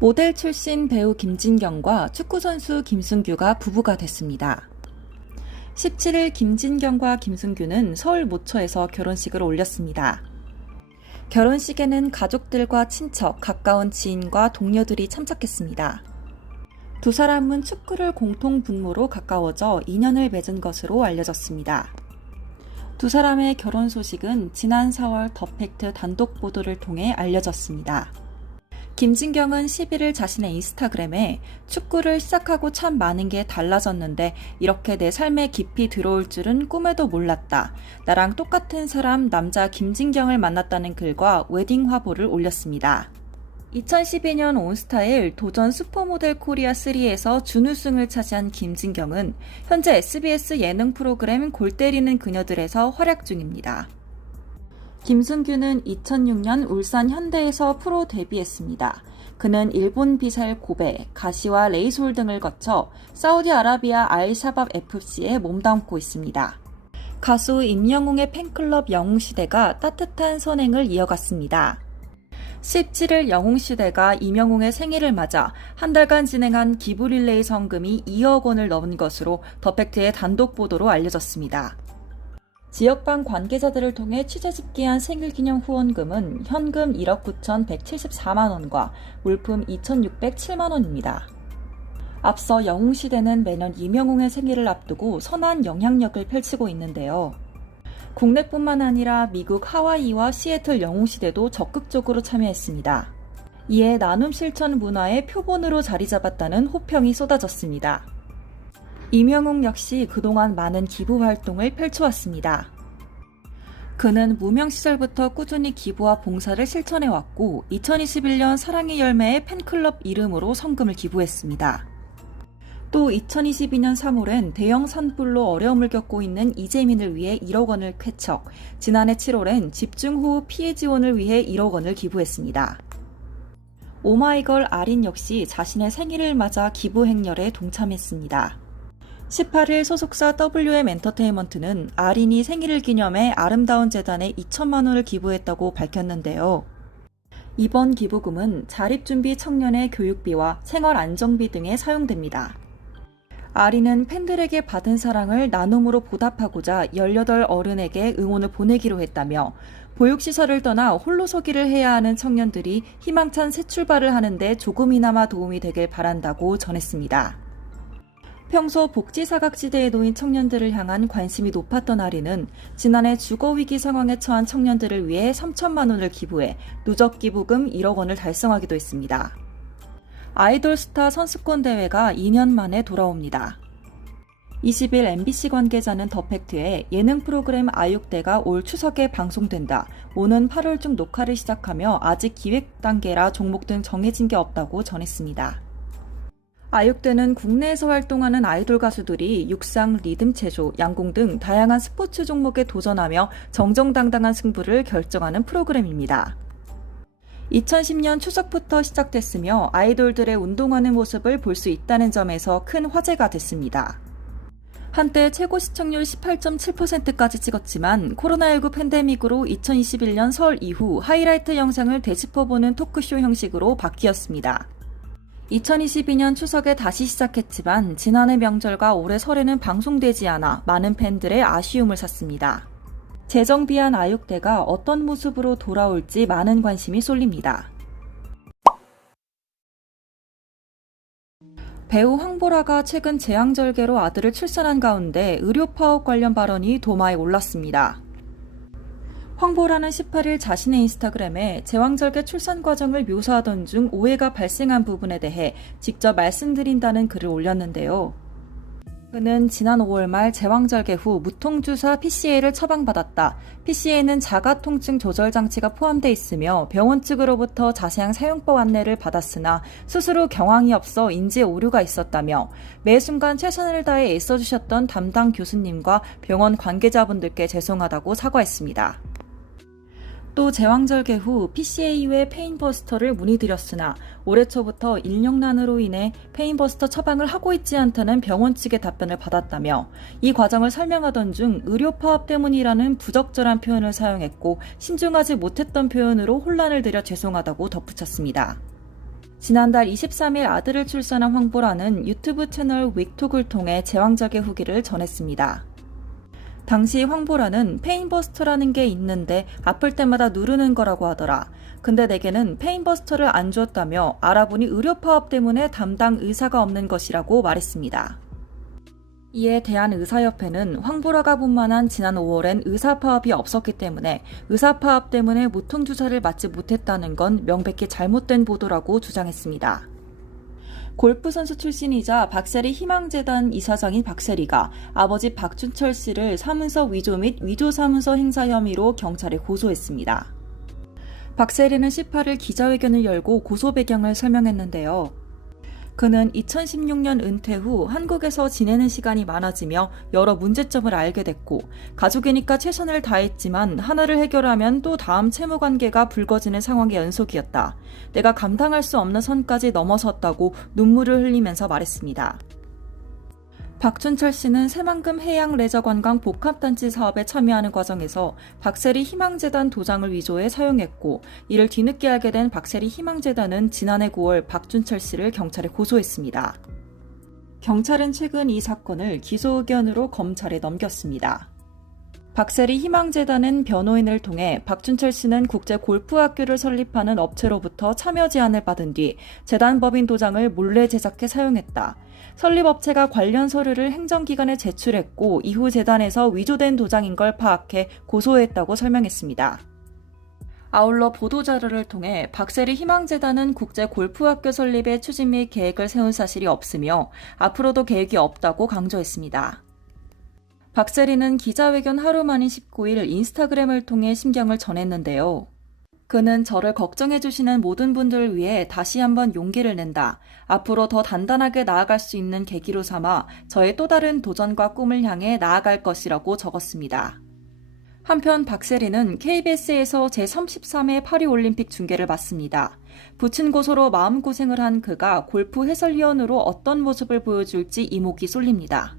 모델 출신 배우 김진경과 축구선수 김승규가 부부가 됐습니다. 17일 김진경과 김승규는 서울 모처에서 결혼식을 올렸습니다. 결혼식에는 가족들과 친척, 가까운 지인과 동료들이 참석했습니다. 두 사람은 축구를 공통 분모로 가까워져 인연을 맺은 것으로 알려졌습니다. 두 사람의 결혼 소식은 지난 4월 더 팩트 단독 보도를 통해 알려졌습니다. 김진경은 11일 자신의 인스타그램에 축구를 시작하고 참 많은 게 달라졌는데 이렇게 내 삶에 깊이 들어올 줄은 꿈에도 몰랐다. 나랑 똑같은 사람 남자 김진경을 만났다는 글과 웨딩 화보를 올렸습니다. 2012년 온스타일 도전 슈퍼모델 코리아 3에서 준우승을 차지한 김진경은 현재 SBS 예능 프로그램 골 때리는 그녀들에서 활약 중입니다. 김승규는 2006년 울산 현대에서 프로 데뷔했습니다. 그는 일본 비살 고베, 가시와 레이솔 등을 거쳐 사우디아라비아 알샤밥 FC에 몸담고 있습니다. 가수 임영웅의 팬클럽 영웅시대가 따뜻한 선행을 이어갔습니다. 17일 영웅시대가 임영웅의 생일을 맞아 한 달간 진행한 기부 릴레이 성금이 2억 원을 넘은 것으로 더 팩트의 단독 보도로 알려졌습니다. 지역방 관계자들을 통해 취재 집계한 생일기념 후원금은 현금 1억 9,174만 원과 물품 2,607만 원입니다. 앞서 영웅시대는 매년 임영웅의 생일을 앞두고 선한 영향력을 펼치고 있는데요. 국내뿐만 아니라 미국 하와이와 시애틀 영웅시대도 적극적으로 참여했습니다. 이에 나눔 실천 문화의 표본으로 자리 잡았다는 호평이 쏟아졌습니다. 임영웅 역시 그동안 많은 기부 활동을 펼쳐왔습니다. 그는 무명 시절부터 꾸준히 기부와 봉사를 실천해왔고 2021년 사랑의 열매의 팬클럽 이름으로 성금을 기부했습니다. 또 2022년 3월엔 대형 산불로 어려움을 겪고 있는 이재민을 위해 1억 원을 쾌척, 지난해 7월엔 집중호우 피해 지원을 위해 1억 원을 기부했습니다. 오마이걸 아린 역시 자신의 생일을 맞아 기부 행렬에 동참했습니다. 18일 소속사 WM 엔터테인먼트는 아린이 생일을 기념해 아름다운 재단에 2천만 원을 기부했다고 밝혔는데요. 이번 기부금은 자립준비 청년의 교육비와 생활안정비 등에 사용됩니다. 아린은 팬들에게 받은 사랑을 나눔으로 보답하고자 18 어른에게 응원을 보내기로 했다며 보육시설을 떠나 홀로서기를 해야 하는 청년들이 희망찬 새 출발을 하는데 조금이나마 도움이 되길 바란다고 전했습니다. 평소 복지사각지대에 놓인 청년들을 향한 관심이 높았던 아린은 지난해 주거위기 상황에 처한 청년들을 위해 3천만 원을 기부해 누적 기부금 1억 원을 달성하기도 했습니다. 아이돌 스타 선수권 대회가 2년 만에 돌아옵니다. 20일 MBC 관계자는 더 팩트에 예능 프로그램 아육대가 올 추석에 방송된다. 오는 8월 중 녹화를 시작하며 아직 기획 단계라 종목 등 정해진 게 없다고 전했습니다. 아육대는 국내에서 활동하는 아이돌 가수들이 육상, 리듬 체조, 양궁 등 다양한 스포츠 종목에 도전하며 정정당당한 승부를 결정하는 프로그램입니다. 2010년 추석부터 시작됐으며 아이돌들의 운동하는 모습을 볼 수 있다는 점에서 큰 화제가 됐습니다. 한때 최고 시청률 18.7%까지 찍었지만 코로나19 팬데믹으로 2021년 설 이후 하이라이트 영상을 되짚어보는 토크쇼 형식으로 바뀌었습니다. 2022년 추석에 다시 시작했지만 지난해 명절과 올해 설에는 방송되지 않아 많은 팬들의 아쉬움을 샀습니다. 재정비한 아육대가 어떤 모습으로 돌아올지 많은 관심이 쏠립니다. 배우 황보라가 최근 제왕절개로 아들을 출산한 가운데 의료 파업 관련 발언이 도마에 올랐습니다. 황보라는 18일 자신의 인스타그램에 제왕절개 출산 과정을 묘사하던 중 오해가 발생한 부분에 대해 직접 말씀드린다는 글을 올렸는데요. 그는 지난 5월 말 제왕절개 후 무통주사 PCA를 처방받았다. PCA는 자가통증 조절 장치가 포함되어 있으며 병원 측으로부터 자세한 사용법 안내를 받았으나 수술 후 경황이 없어 인지에 오류가 있었다며 매 순간 최선을 다해 애써주셨던 담당 교수님과 병원 관계자분들께 죄송하다고 사과했습니다. 또 제왕절개 후 PCA 외 페인버스터를 문의드렸으나 올해 초부터 인력난으로 인해 페인버스터 처방을 하고 있지 않다는 병원 측의 답변을 받았다며 이 과정을 설명하던 중 의료 파업 때문이라는 부적절한 표현을 사용했고 신중하지 못했던 표현으로 혼란을 드려 죄송하다고 덧붙였습니다. 지난달 23일 아들을 출산한 황보라는 유튜브 채널 윅톡을 통해 제왕적의 후기를 전했습니다. 당시 황보라는 페인버스터라는 게 있는데 아플 때마다 누르는 거라고 하더라. 근데 내게는 페인버스터를 안 줬다며 알아보니 의료파업 때문에 담당 의사가 없는 것이라고 말했습니다. 이에 대한의사협회는 황보라가 분만한 지난 5월엔 의사파업이 없었기 때문에 의사파업 때문에 무통주사를 맞지 못했다는 건 명백히 잘못된 보도라고 주장했습니다. 골프선수 출신이자 박세리 희망재단 이사장인 박세리가 아버지 박준철 씨를 사문서 위조 및 위조사문서 행사 혐의로 경찰에 고소했습니다. 박세리는 18일 기자회견을 열고 고소 배경을 설명했는데요. 그는 2016년 은퇴 후 한국에서 지내는 시간이 많아지며 여러 문제점을 알게 됐고 가족이니까 최선을 다했지만 하나를 해결하면 또 다음 채무관계가 불거지는 상황의 연속이었다. 내가 감당할 수 없는 선까지 넘어섰다고 눈물을 흘리면서 말했습니다. 박준철 씨는 새만금 해양레저관광 복합단지 사업에 참여하는 과정에서 박세리 희망재단 도장을 위조해 사용했고 이를 뒤늦게 알게 된 박세리 희망재단은 지난해 9월 박준철 씨를 경찰에 고소했습니다. 경찰은 최근 이 사건을 기소 의견으로 검찰에 넘겼습니다. 박세리 희망재단은 변호인을 통해 박준철 씨는 국제 골프학교를 설립하는 업체로부터 참여 제안을 받은 뒤 재단 법인 도장을 몰래 제작해 사용했다. 설립업체가 관련 서류를 행정기관에 제출했고 이후 재단에서 위조된 도장인 걸 파악해 고소했다고 설명했습니다. 아울러 보도자료를 통해 박세리 희망재단은 국제 골프학교 설립의 추진 및 계획을 세운 사실이 없으며 앞으로도 계획이 없다고 강조했습니다. 박세리는 기자회견 하루 만인 19일 인스타그램을 통해 심경을 전했는데요. 그는 저를 걱정해주시는 모든 분들을 위해 다시 한번 용기를 낸다. 앞으로 더 단단하게 나아갈 수 있는 계기로 삼아 저의 또 다른 도전과 꿈을 향해 나아갈 것이라고 적었습니다. 한편 박세리는 KBS에서 제33회 파리올림픽 중계를 맡습니다. 부친 고소로 마음고생을 한 그가 골프 해설위원으로 어떤 모습을 보여줄지 이목이 쏠립니다.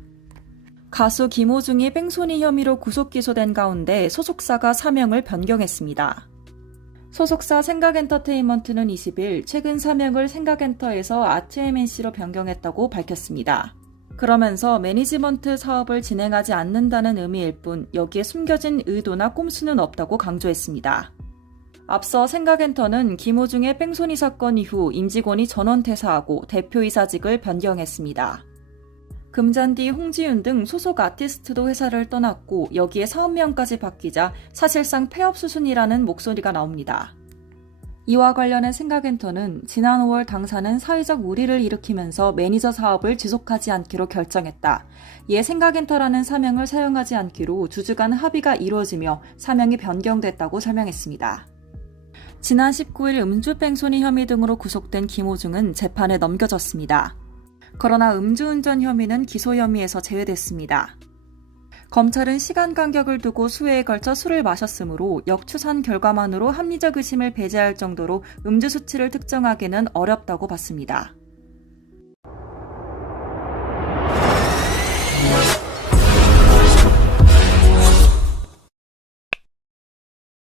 가수 김호중이 뺑소니 혐의로 구속 기소된 가운데 소속사가 사명을 변경했습니다. 소속사 생각엔터테인먼트는 20일 최근 사명을 생각엔터에서 아트MNC로 변경했다고 밝혔습니다. 그러면서 매니지먼트 사업을 진행하지 않는다는 의미일 뿐 여기에 숨겨진 의도나 꼼수는 없다고 강조했습니다. 앞서 생각엔터는 김호중의 뺑소니 사건 이후 임직원이 전원 퇴사하고 대표이사직을 변경했습니다. 금잔디, 홍지윤 등 소속 아티스트도 회사를 떠났고 여기에 사업명까지 바뀌자 사실상 폐업 수순이라는 목소리가 나옵니다. 이와 관련해 생각엔터는 지난 5월 당사는 사회적 우리를 일으키면서 매니저 사업을 지속하지 않기로 결정했다. 이에 생각엔터라는 사명을 사용하지 않기로 주주간 합의가 이루어지며 사명이 변경됐다고 설명했습니다. 지난 19일 음주뺑소니 혐의 등으로 구속된 김호중은 재판에 넘겨졌습니다. 그러나 음주운전 혐의는 기소 혐의에서 제외됐습니다. 검찰은 시간 간격을 두고 수회에 걸쳐 술을 마셨으므로 역추산 결과만으로 합리적 의심을 배제할 정도로 음주 수치를 특정하기는 어렵다고 봤습니다.